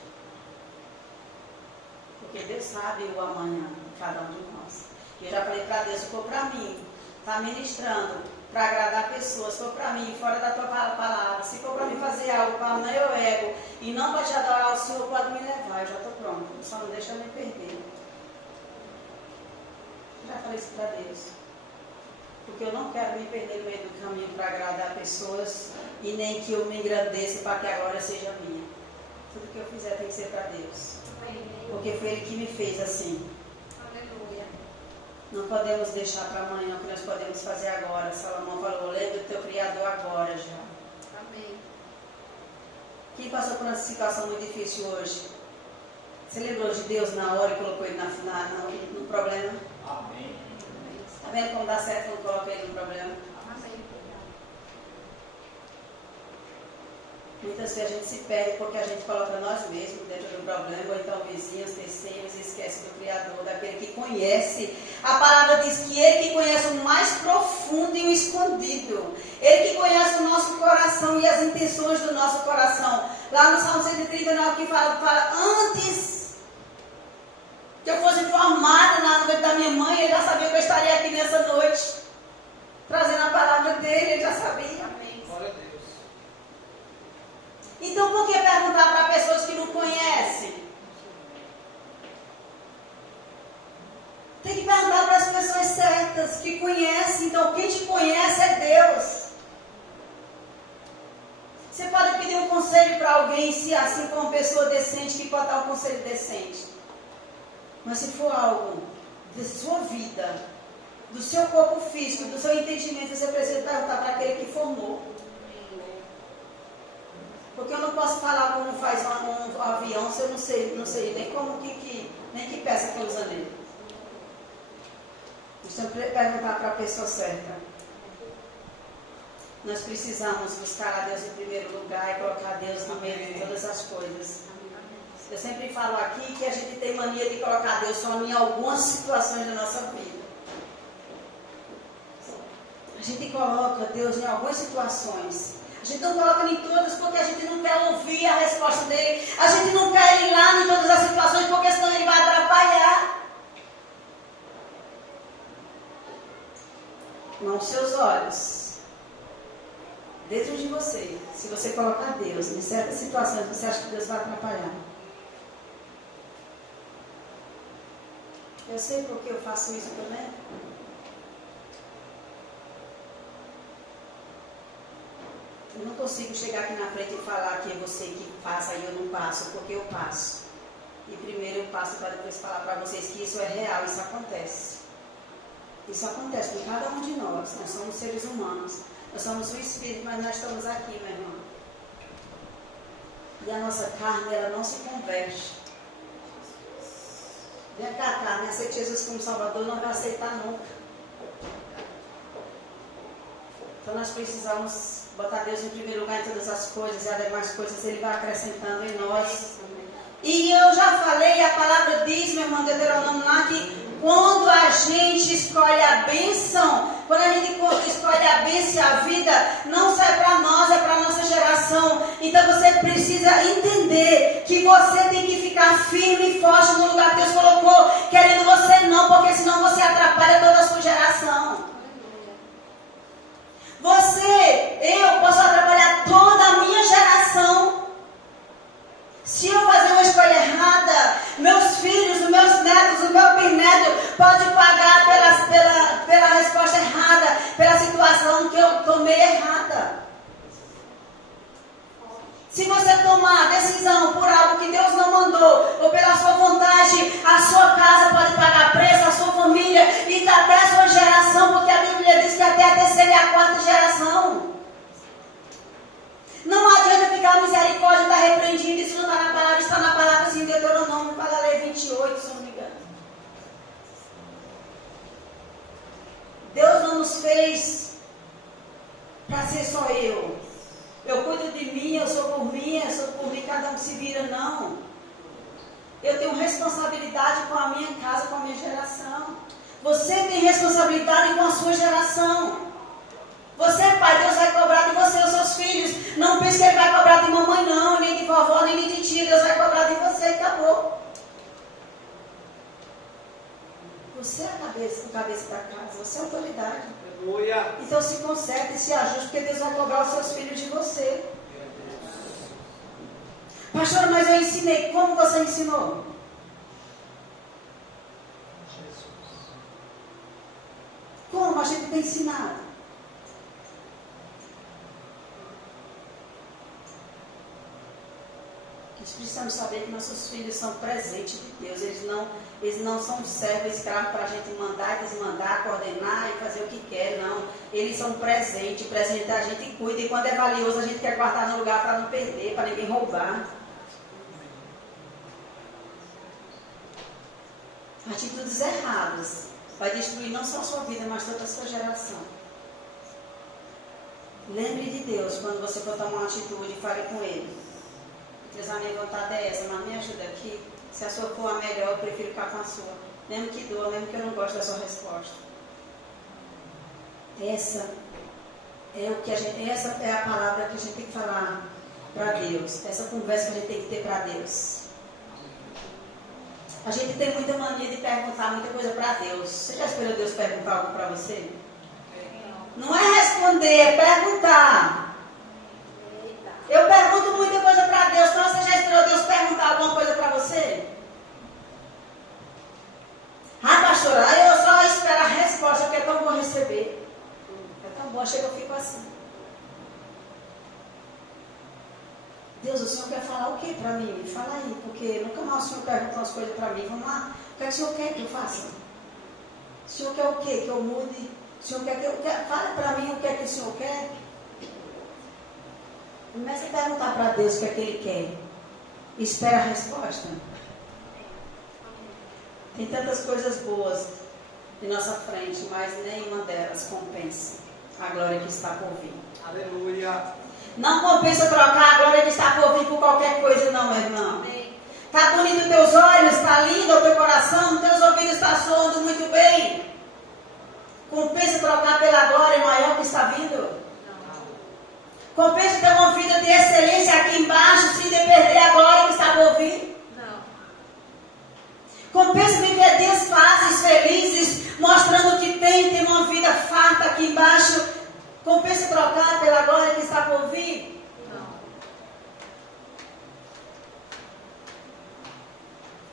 Porque Deus sabe o amanhã de cada um de nós. Eu já falei para Deus, se for para mim, está ministrando, para agradar pessoas, se for para mim, fora da tua palavra, se for para mim fazer algo para o meu ego e não para te adorar, o Senhor pode me levar, eu já estou pronto, só não deixa eu me perder. Já falei isso para Deus. Porque eu não quero me perder no meio do caminho para agradar pessoas e nem que eu me engrandeça para que a glória seja minha. Tudo que eu fizer tem que ser para Deus. Porque foi Ele que me fez assim. Aleluia. Não podemos deixar para amanhã o que nós podemos fazer agora. Salomão falou, Quem passou por uma situação muito difícil hoje? Você lembrou de Deus na hora e colocou ele no problema? Amém. Está vendo como dá certo quando coloca ele no problema? Muitas vezes a gente se perde porque a gente coloca nós mesmos dentro do problema, ou então vizinhos, terceiros, e esquece do Criador, daquele que conhece. A palavra diz que ele que conhece o mais profundo e o escondido. Ele que conhece o nosso coração e as intenções do nosso coração. Lá no Salmo 139 que fala antes que eu fosse formada na noite da minha mãe, ele já sabia que eu estaria aqui nessa noite, trazendo a palavra dele, ele já sabia. Amém. Glória a Deus. Então, por que perguntar para pessoas que não conhecem? Tem que perguntar para as pessoas certas, que conhecem. Então, quem te conhece é Deus. Você pode pedir um conselho para alguém, se assim for uma pessoa decente, que pode dar um conselho decente. Mas se for algo da sua vida, do seu corpo físico, do seu entendimento, você precisa perguntar para aquele que formou. Porque eu não posso falar como faz um avião se eu não sei nem como nem que peça que usa nele. Então, perguntar para a pessoa certa. Nós precisamos buscar a Deus em primeiro lugar e colocar Deus no meio de todas as coisas. Eu sempre falo aqui que a gente tem mania de colocar Deus só em algumas situações da nossa vida. A gente coloca Deus em algumas situações. A gente não coloca em todas porque a gente não quer ouvir a resposta dele. A gente não quer ir lá em todas as situações porque senão ele vai atrapalhar. Não os seus olhos. Dentro de você. Se você colocar Deus em certas situações, você acha que Deus vai atrapalhar. Eu sei porque eu faço isso também. Eu não consigo chegar aqui na frente e falar que é você que passa e eu não passo, porque eu passo. E primeiro eu passo para depois falar para vocês que isso é real, isso acontece. Isso acontece com cada um de nós. Nós somos seres humanos. Nós somos o Espírito, mas nós estamos aqui, meu irmão. E a nossa carne, ela não se converte. Vem cá, carne, aceite Jesus como Salvador, não vai aceitar nunca. Então nós precisamos botar Deus em primeiro lugar em todas as coisas, e as demais coisas Ele vai acrescentando em nós. E eu já falei, a palavra diz, meu irmão, Deuteronômio lá, que quando a gente escolhe a bênção, quando a gente escolhe a bênção e a vida, não sai para nós, é para a nossa geração. Então você precisa entender que você tem que ficar firme e forte no lugar que Deus colocou, querendo você não, porque senão você atrapalha toda a sua geração. Eu posso atrapalhar toda a minha geração. Se eu fazer uma escolha errada, meus filhos, os meus netos, o meu bisneto pode pagar pela resposta errada, pela situação que eu tomei errada. Se você tomar decisão por algo que Deus não mandou, ou pela sua vontade, a sua casa pode pagar preço, a sua família, e até a sua geração, porque a Bíblia diz que até a terceira e a quarta geração. Não adianta ficar misericórdia, está repreendido, isso não está na palavra, está na palavra assim, Deuteronômio, para a lei 28, se não me engano. Deus não nos fez para ser só eu. Eu cuido de mim, eu sou por mim, cada um se vira, não. Eu tenho responsabilidade com a minha casa, com a minha geração. Você tem responsabilidade com a sua geração. Você, pai, Deus vai cobrar de você, os seus filhos. Não pense que Ele vai cobrar de mamãe, não, nem de vovó, nem de tia. Deus vai cobrar de você e acabou. Você é o cabeça da casa, você é a autoridade. Aleluia. Então se conserte e se ajuste, porque Deus vai cobrar os seus filhos de você. Pastor, mas eu ensinei. Como você ensinou? Como a gente tem ensinado? Nós precisamos saber que nossos filhos são presentes de Deus. Eles não são servos escravos para a gente mandar, desmandar, coordenar e fazer o que quer, não. Eles são presentes. Presente a gente cuida. E quando é valioso, a gente quer guardar no lugar para não perder, para ninguém roubar. Atitudes erradas vai destruir não só a sua vida, mas toda a sua geração. Lembre de Deus quando você for tomar uma atitude, fale com Ele. Deus, a minha vontade é essa, mas me ajuda aqui. Se a sua for a melhor, eu prefiro ficar com a sua. Mesmo que doa, mesmo que eu não goste da sua resposta. Essa é a palavra que a gente tem que falar para Deus. Essa conversa que a gente tem que ter para Deus. A gente tem muita mania de perguntar muita coisa para Deus. Você já esperou Deus perguntar algo para você? Não é responder, é perguntar. Eu pergunto muita coisa para Deus. Então você já esperou Deus perguntar alguma coisa para você? Ah, pastora, eu só espero a resposta, porque é tão bom receber. É tão bom, chega eu fico assim. Deus, o Senhor quer falar o que para mim? Me fala aí, porque nunca mais o Senhor pergunta umas coisas para mim. Vamos lá, o que é que o Senhor quer que eu faça? O Senhor quer o quê? Que eu mude? O Senhor quer que eu... Fala para mim o que é que o Senhor quer. Comece a perguntar para Deus o que é que Ele quer. Espera a resposta. Tem tantas coisas boas em nossa frente, mas nenhuma delas compensa a glória que está por vir. Aleluia. Não compensa trocar a glória que está por vir por qualquer coisa, não, meu irmão. Está bonito os teus olhos, está lindo o teu coração, os teus ouvidos estão soando muito bem. Compensa trocar pela glória maior que está vindo? Compensa ter uma vida de excelência aqui embaixo, sem perder a glória que está por vir? Não. Compensa viver dias fáceis, felizes, mostrando que tem uma vida farta aqui embaixo? Compensa trocar pela glória que está por vir? Não.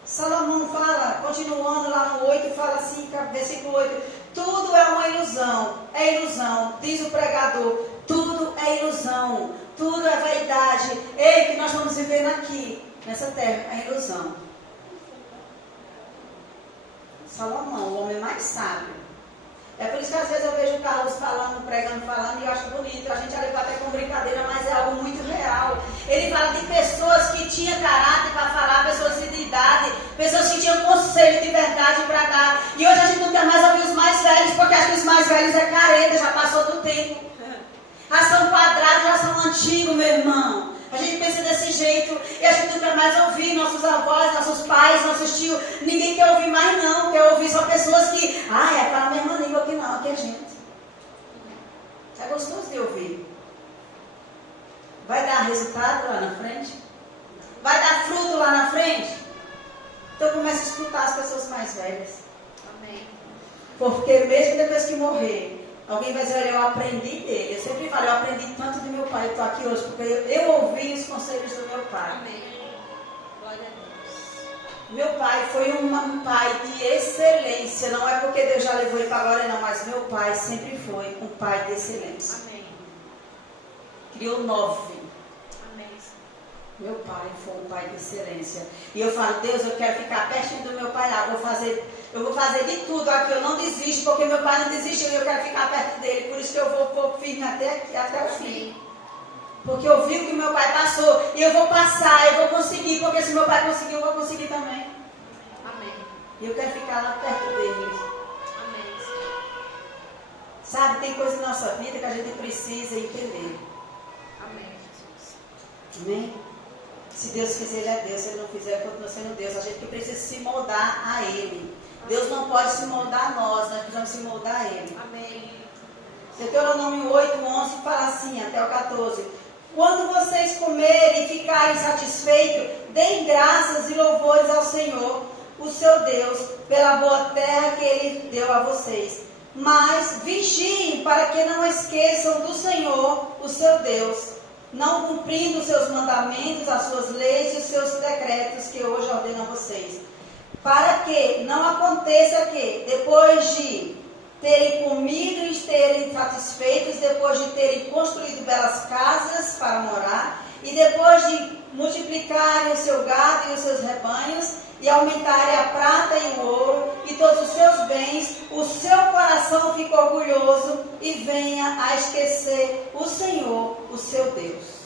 Salomão fala, continuando lá no 8, fala assim, versículo 8, tudo é uma ilusão, diz o pregador, tudo é ilusão, tudo é vaidade. Ei, que nós estamos vivendo aqui, nessa terra, é ilusão. Salomão, o homem mais sábio. É por isso que às vezes eu vejo o Carlos falando, pregando, falando, e eu acho bonito. A gente já levou até com brincadeira, mas é algo muito real. Ele fala de pessoas que tinham caráter para falar, pessoas de idade, pessoas que tinham conselho de verdade para dar. E hoje a gente não quer mais ouvir os mais velhos, porque acho que os mais velhos é careta, já passou do tempo. Já são quadrados, já são antigos, meu irmão. A gente pensa desse jeito e a gente não quer mais ouvir nossos avós, nossos pais, nossos tios. Ninguém quer ouvir mais não, quer ouvir só pessoas que... é aquela mesma língua que não, aqui é gente. É gostoso de ouvir. Vai dar resultado lá na frente? Vai dar fruto lá na frente? Então comece a escutar as pessoas mais velhas. Amém. Porque mesmo depois que morrer... Alguém vai dizer, eu aprendi dele. Eu sempre falo, eu aprendi tanto do meu pai. Eu estou aqui hoje porque eu ouvi os conselhos do meu pai. Amém. Glória a Deus. Meu pai foi um pai de excelência. Não é porque Deus já levou ele para agora, não. Mas meu pai sempre foi um pai de excelência. Amém. Criou 9. Amém. Meu pai foi um pai de excelência. E eu falo, Deus, eu quero ficar pertinho do meu pai lá. Eu vou fazer de tudo aqui. Eu não desisto, porque meu pai não desistiu e eu quero ficar perto dele. Por isso que eu vou firme até o fim. Porque eu vi o que meu pai passou. E eu vou passar, eu vou conseguir. Porque se meu pai conseguiu, eu vou conseguir também. Amém. E eu quero ficar lá perto dele. Amém. Sabe, tem coisa na nossa vida que a gente precisa entender. Amém, Jesus. Amém? Se Deus quiser, Ele é Deus. Se Ele não fizer, continua sendo Deus. A gente precisa se moldar a Ele. Deus não pode se moldar a nós precisamos se moldar a Ele. Amém. Deuteronômio 8:11 fala assim, até o 14. Quando vocês comerem e ficarem satisfeitos, deem graças e louvores ao Senhor, o seu Deus, pela boa terra que Ele deu a vocês. Mas vigiem para que não esqueçam do Senhor, o seu Deus, não cumprindo os seus mandamentos, as suas leis e os seus decretos que hoje ordeno a vocês. Para que não aconteça que, depois de terem comido e terem satisfeitos, depois de terem construído belas casas para morar, e depois de multiplicarem o seu gado e os seus rebanhos, e aumentarem a prata e o ouro, e todos os seus bens, o seu coração fica orgulhoso, e venha a esquecer o Senhor, o seu Deus.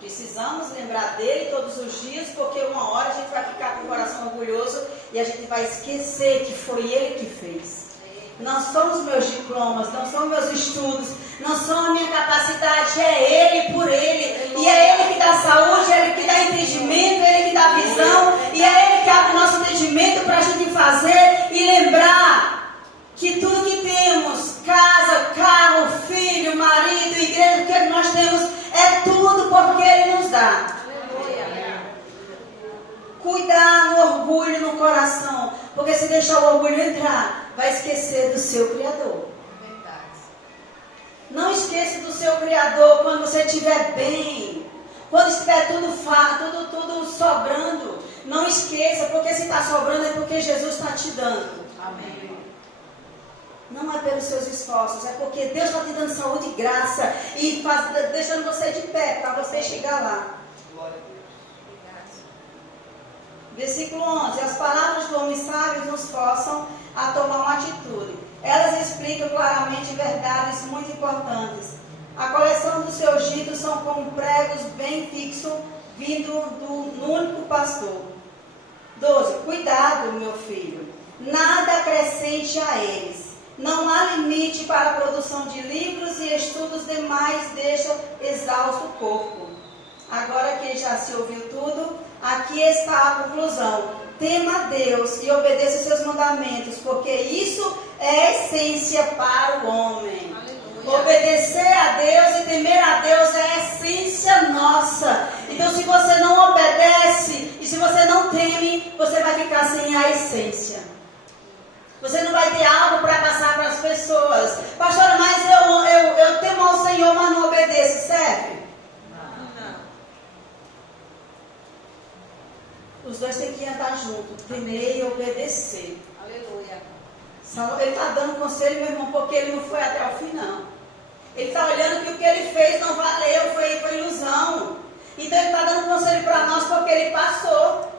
Precisamos lembrar dele todos os dias, porque uma hora a gente vai ficar com o coração orgulhoso, e a gente vai esquecer que foi ele que fez. Não são os meus diplomas, não são meus estudos, não são a minha capacidade, é Ele por Ele. E é Ele que dá saúde, é Ele que dá entendimento, é Ele que dá visão, e é Ele que abre o nosso entendimento para a gente fazer e lembrar que tudo que temos, casa, carro, filho, marido, igreja, o que nós temos, é tudo porque Ele nos dá. Cuidar no orgulho no coração, porque se deixar o orgulho entrar, vai esquecer do seu Criador. Não esqueça do seu Criador quando você estiver bem, quando estiver tudo sobrando. Não esqueça, porque se está sobrando é porque Jesus está te dando. Amém. Não é pelos seus esforços, é porque Deus está te dando saúde e graça e deixando você de pé para você chegar lá. Glória a Deus. Versículo 11. As palavras do homem sábio nos forçam a tomar uma atitude. Elas explicam claramente verdades muito importantes. A coleção dos seus ditos são como pregos bem fixos vindo do único pastor. 12. Cuidado, meu filho. Nada acrescente a eles. Não há limite para a produção de livros e estudos demais deixam exausto o corpo. Agora que já se ouviu tudo, aqui está a conclusão. Tema a Deus e obedeça os seus mandamentos, porque isso é a essência para o homem. Aleluia. Obedecer a Deus e temer a Deus é a essência nossa. Então, se você não obedece e se você não teme, você vai ficar sem a essência. Você não vai ter algo para passar para as pessoas. Pastora, mas eu temo ao Senhor, mas não obedeço. Serve? Os dois têm que andar juntos, temer e obedecer. Aleluia. Ele está dando conselho, meu irmão, porque ele não foi até o fim, não. Ele está olhando que o que ele fez não valeu, foi ilusão. Então ele está dando conselho para nós porque ele passou.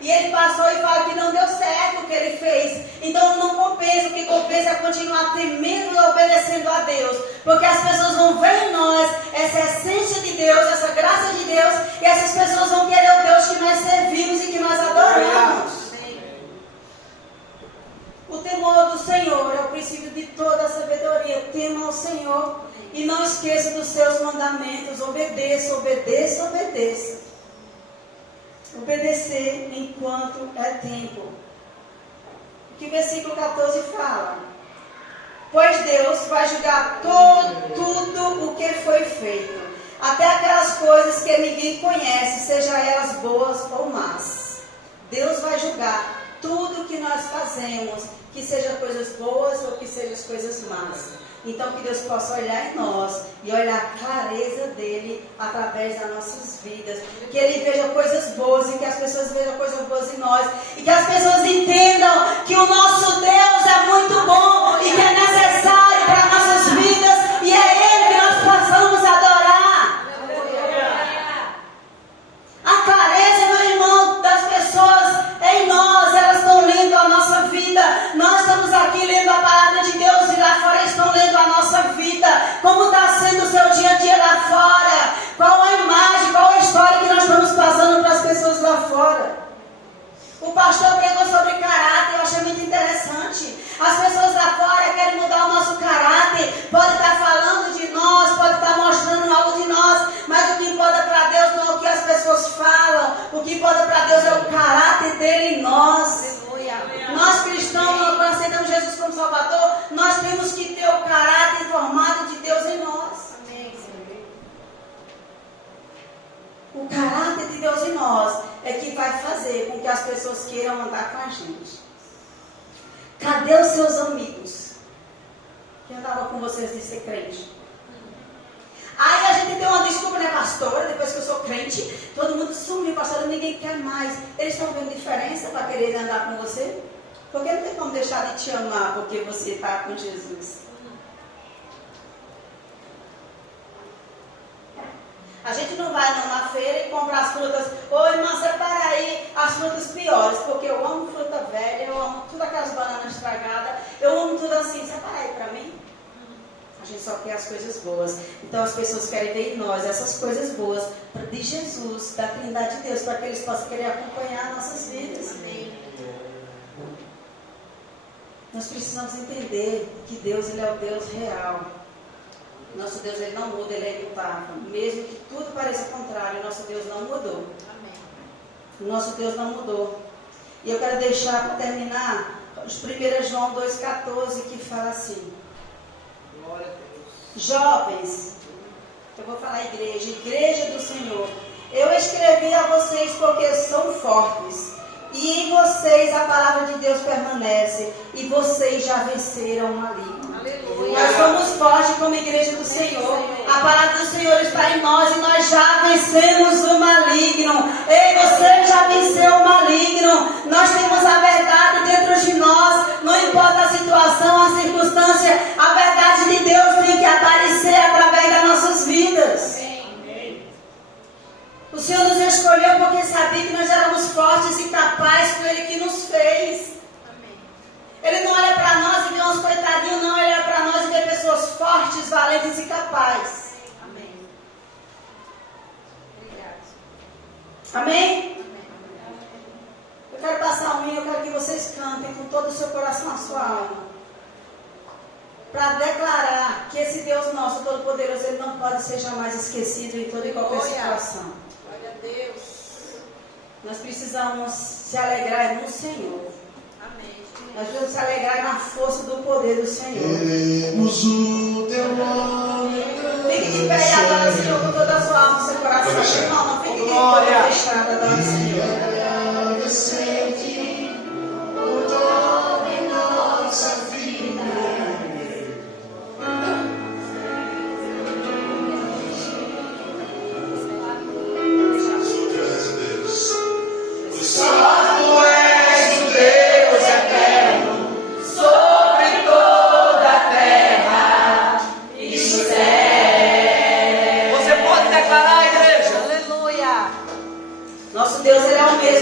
E ele passou e fala que não deu certo o que ele fez. Então não compensa, o que compensa é continuar temendo e obedecendo a Deus. Porque as pessoas vão ver em nós essa essência de Deus, essa graça de Deus. E essas pessoas vão querer o Deus que nós servimos e que nós adoramos. O temor do Senhor é o princípio de toda a sabedoria. Tema ao Senhor e não esqueça dos seus mandamentos. Obedeça, obedeça, obedeça. Obedecer enquanto é tempo. O que o versículo 14 fala? Pois Deus vai julgar tudo o que foi feito, até aquelas coisas que ninguém conhece, sejam elas boas ou más. Deus vai julgar tudo que nós fazemos, que sejam coisas boas ou que sejam coisas más. Então que Deus possa olhar em nós e olhar a clareza dele através das nossas vidas. Que ele veja coisas boas e que as pessoas vejam coisas boas em nós. E que as pessoas entendam que o nosso Deus é muito bom e que é necessário para as nossas vidas. E é ele que nós possamos adorar. A clareza, meu irmão, das pessoas em nós, elas estão lendo a nossa vida. Nós estamos aqui lendo a palavra de Deus e lá fora estão lendo a nossa vida. Como está sendo o seu dia a dia lá fora? Qual a imagem, qual a história que nós estamos passando para as pessoas lá fora? O pastor pregou sobre caráter, eu achei muito interessante. As pessoas lá fora querem mudar o nosso caráter, pode estar falando de nós, pode estar mostrando algo de nós, mas o que importa para Deus não é o que as pessoas falam, o que importa para Deus é o caráter dele em nós. Nós cristãos, quando aceitamos Jesus como Salvador, nós temos que ter o caráter formado de Deus em nós. O caráter de Deus em nós é que vai fazer com que as pessoas queiram andar com a gente. Cadê os seus amigos que andavam com vocês de ser crente? Aí a gente tem uma desculpa, né, pastora? Depois que eu sou crente, todo mundo sumiu, pastora, ninguém quer mais. Eles estão vendo diferença para querer andar com você? Porque não tem como deixar de te amar porque você está com Jesus. A gente não vai na feira e compra as frutas. Ô irmã, separa aí as frutas piores, porque eu amo fruta velha, eu amo tudo aquelas bananas estragadas, eu amo tudo assim. Separa aí para mim. A gente só quer as coisas boas. Então as pessoas querem ver em nós essas coisas boas de Jesus, da Trindade de Deus, para que eles possam querer acompanhar nossas vidas. Amém. Nós precisamos entender que Deus, Ele é o Deus real. Nosso Deus, Ele não muda, Ele é imutável. Mesmo que tudo pareça contrário, nosso Deus não mudou. Amém. Nosso Deus não mudou. E eu quero deixar para terminar os 1 João 2,14, que fala assim: Glória a Deus. jovens, eu vou falar igreja do Senhor, eu escrevi a vocês porque são fortes, e em vocês a palavra de Deus permanece, e vocês já venceram o maligno. Aleluia. Nós somos fortes como igreja do Senhor. A palavra do Senhor está em nós e nós já vencemos o maligno. Ei, você já venceu o maligno. Nós temos a verdade dentro de nós. Não importa a situação, a circunstância, a verdade de Deus tem que aparecer através das nossas vidas. Amém. O Senhor nos escolheu porque sabia que nós éramos fortes e capazes por Ele que nos fez. Ele não olha para nós e vê uns coitadinhos, não. Ele olha para nós e vê pessoas fortes, valentes e capazes. Amém. Obrigado. Amém? Eu quero passar um hino, eu quero que vocês cantem com todo o seu coração, a sua alma, para declarar que esse Deus nosso, Todo-Poderoso, Ele não pode ser jamais esquecido em toda e qualquer situação. Glória a Deus. Nós precisamos se alegrar no Senhor. Amém. Nós precisamos se alegrar na força do poder do Senhor. Temos o teu nome. Fique de pé e adora o Senhor com toda a sua alma, seu coração. Irmão, não fique de boca fechada, adora o Senhor. O nome em nossa vida. Nosso Deus, Ele é o mesmo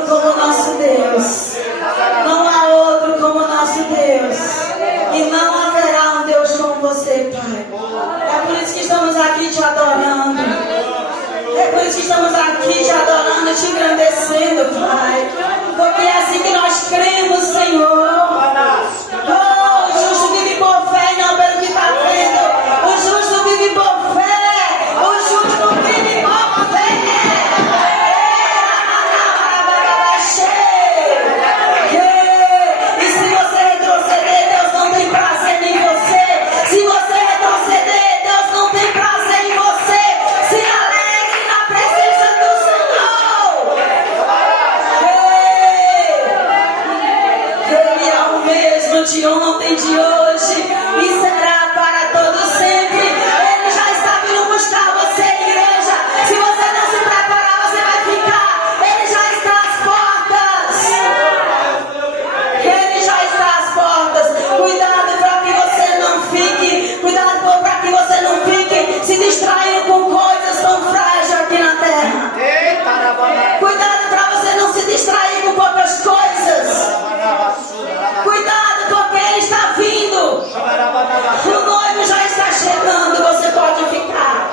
outro como o nosso Deus. Não há outro como o nosso Deus. E não haverá um Deus como você, Pai. É por isso que estamos aqui te adorando. É por isso que estamos aqui te adorando, te engrandecendo, Pai. Porque é assim que nós cremos, Senhor. Oh, o justo vive por fé e não pelo que está vendo. O justo vive por fé. O justo vive por fé. E se você retroceder, Deus não tem prazer em você. Se você retroceder, Deus não tem prazer em você. Se alegre na presença do Senhor. Ele é o mesmo de ontem, de hoje e será para todo sempre. Ele já está vindo buscar você, igreja. Se você não se preparar, você vai ficar. Ele já está às portas. Ele já está às portas. Cuidado para que você não fique. Cuidado para que você não fique se distraindo com coisas tão frágeis aqui na terra. Cuidado para você não se distrair com poucas coisas. Cuidado porque ele está vindo. O noivo já está chegando. Você pode ficar.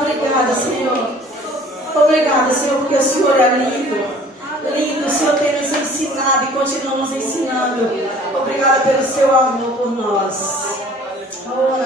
Obrigada, Senhor. Obrigada, Senhor, porque o Senhor é lindo. Lindo, o Senhor tem nos ensinado e continua nos ensinando. Obrigada pelo seu amor por nós. Oh,